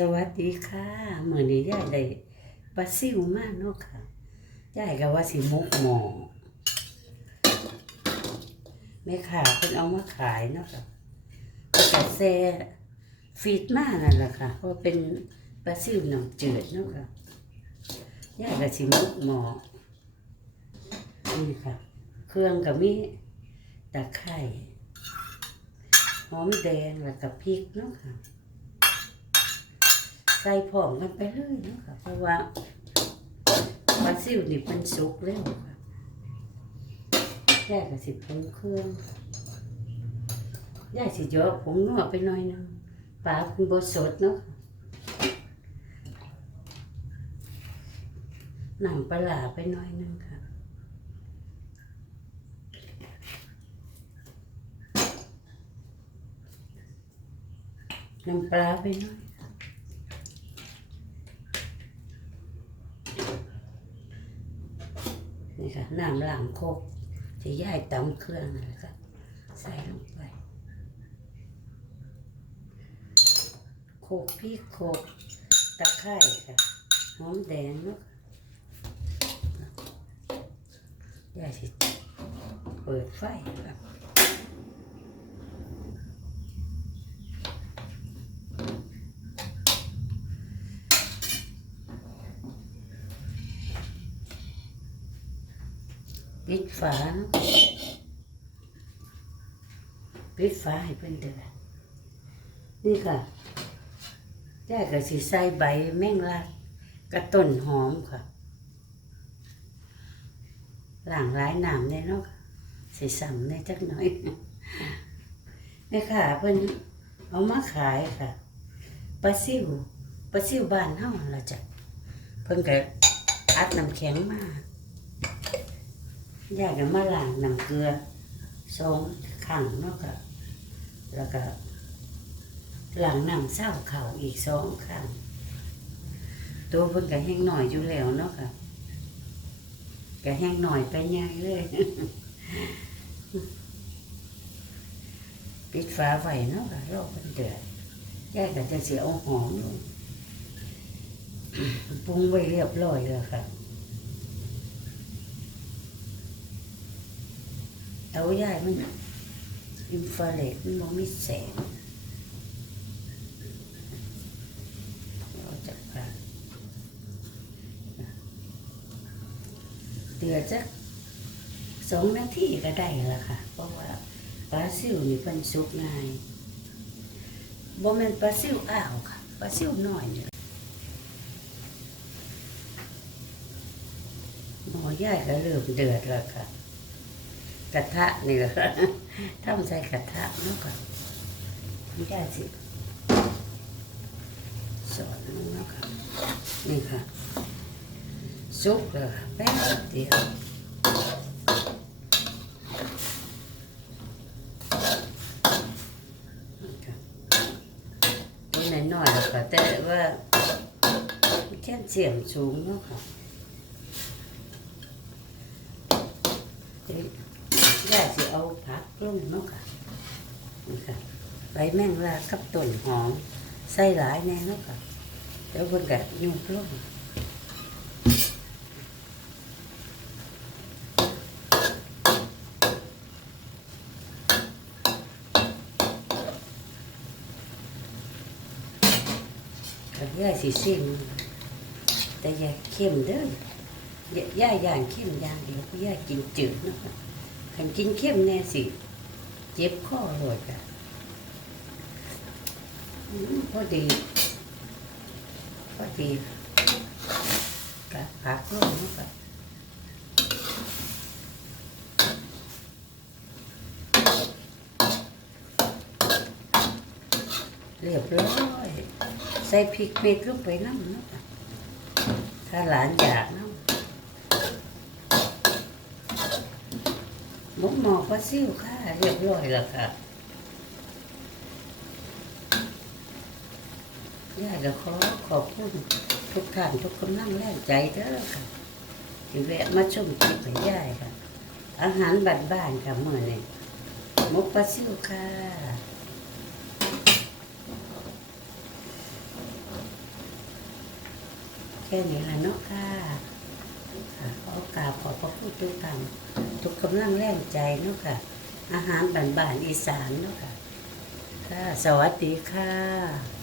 สวัสดีค่ะเมื้อนี้ยายได้ปลาซิวมากเนาะค่ะยายก็ว่าสิมุกหม้อแม่ค้าเพิ่นเอามาขายเนาะค่ะก็จะแซ่ฟีดมากนั่นแหละค่ะ เพราะเป็นปลาซิวหน้ำจืดเนาะค่ะยายก็สิมุกหม้อนี่ค่ะ เครื่องก็มีตะไคร้หอมแดงแล้วก็พริกเนาะค่ะ ใส่พร้อมกันไปเลยเนาะค่ะเพราะว่าปลาซิวนี่มันสุกแล้วค่ะแค่กับสิปรุงเครื่องย่สิเยอะผงนัวไปหน่อยหนึงปลาเป็นบสดเนาะหนังปลาไปหน่อยหนึงค่ะน้ำปลาไปหน่อย ละน้ำล้างโคกที่ย่ายตำเครื่องนั่นแหละค่ะใส่ลงไป โคกพริกโคกตะไคร้ค่ะหอมแดงเนาะย่ายสิเปิดไฟค่ะ ปิดฝาปิดฝาให้เพิ่นเดือดนี่ค่ะย่ายก็สิใส่ใบแมงลักกระต้นหอมค่ะหล้างหลายหน้ำแน่เนาะสิสั่งได้จักหน่อยแม่ค่ะเพิ่นเอามาขายค่ะปลาซิวปลาซิวบ้านเฮาล่ะจ้ะเพิ่นก็อัดน้ำแข็งมา ย่าก็มาล้างน้ำเกลือสองขังเนาะค่ะแล้วก็ล้างน้ำเศร้าเข่าอีกสองขังตัวเพิ่นก็แห้งหน่อยอยู่แล้วเนาะค่ะก็แห้งหน่อยไปใหญ่เลยปิดฝาไว้เนาะค่ะรอมันเดือดยายก็จะเสียเอาหอมลงปรุงไว้เรียบร้อยแล้วค่ะ เตายายมันอินฟราเรดมันมองไม่แสงเราจะกันเดือดจักสองนาทีก็ได้ล้วค่ะ เพราะว่าปลาซิวนี่เป็นสุกง่ายบ่แม่นปลาซิวอ้าวค่ะปลาซิวน้อยนี่หมอย่ายก็เริ่มเดือดแล้วค่ะ กระทะนี่แหละทำใส่กระทะเนาะค่ะย่ายสิสอนลงเนค่ะนี่ค่ะสุกแล้วค่ะแป๊บเดียวตัวน้อยๆแล้วค่ะแต่ว่าแค่เสียงสูงเนาะค่ะเดี๋ ยวย่สิเอาผักลงเนาะค่ะนี่ค่ะใบแมงลากับต้นหอมใส่หลายแน่เนาะค่ะแล้วเพิ่นก็ยุบลงย่าสิซิมแต่อย่าเข้มเด้อย่าย่าย่างเข้มอย่างเดียวเพราะย่ากินจืดเนาะคะ คันกินเข้มแน่สิ เจ็บคอเลยค่ะพอดี พอดีกับผักลงเนะค่ะเรียบร้อยใส่พริกเม็ดลงไปน้ำนะถ้าหลานอยากเนา หมกหมอปลาซิวค่ะ เรียบร้อยแล้วค่ะย่าก็ขอขอบคุณทุกท่านทุกกำลังแรงใจเด้อค่ะที่แวะมาชมคลิปยายค่ะ อาหารบ้านๆค่ะเมื่อนี้หมกปลาซิวค่ะค่นี้ละเนาะค่ะค่ะขอกราบขอบพระคุณทุกท่าน ทุกกำลังแรงใจเนาะค่ะ อาหารบ้านๆอีสานเนาะค่ะ ค่ะ สวัสดีค่ะ